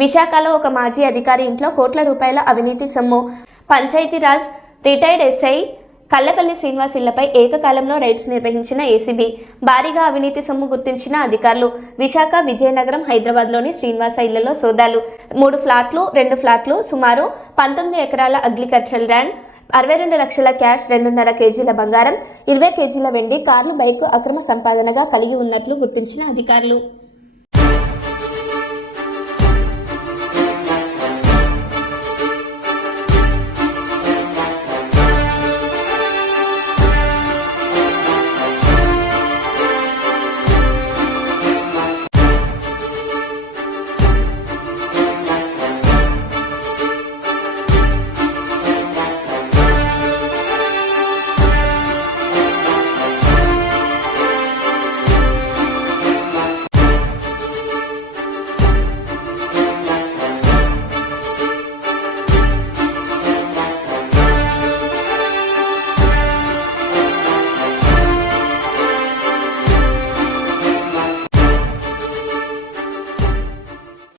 విశాఖలో ఒక మాజీ అధికారి ఇంట్లో కోట్ల రూపాయల అవినీతి సొమ్ము. పంచాయతీరాజ్ రిటైర్డ్ ఎస్ఐ కల్లపల్లి శ్రీనివాస్ ఇళ్లపై ఏకకాలంలో రైడ్స్ నిర్వహించిన ఏసీబీ. భారీగా అవినీతి సొమ్ము గుర్తించిన అధికారులు. విశాఖ, విజయనగరం, హైదరాబాద్లోని శ్రీనివాస ఇళ్లలో సోదాలు. 3 ఫ్లాట్లు, 2 ఫ్లాట్లు, సుమారు 19 ఎకరాల అగ్రికల్చరల్ ల్యాండ్, 62 లక్షల క్యాష్, 2.5 కేజీల బంగారం, 20 కేజీల వెండి, కార్లు, బైకు అక్రమ సంపాదనగా కలిగి ఉన్నట్లు గుర్తించిన అధికారులు.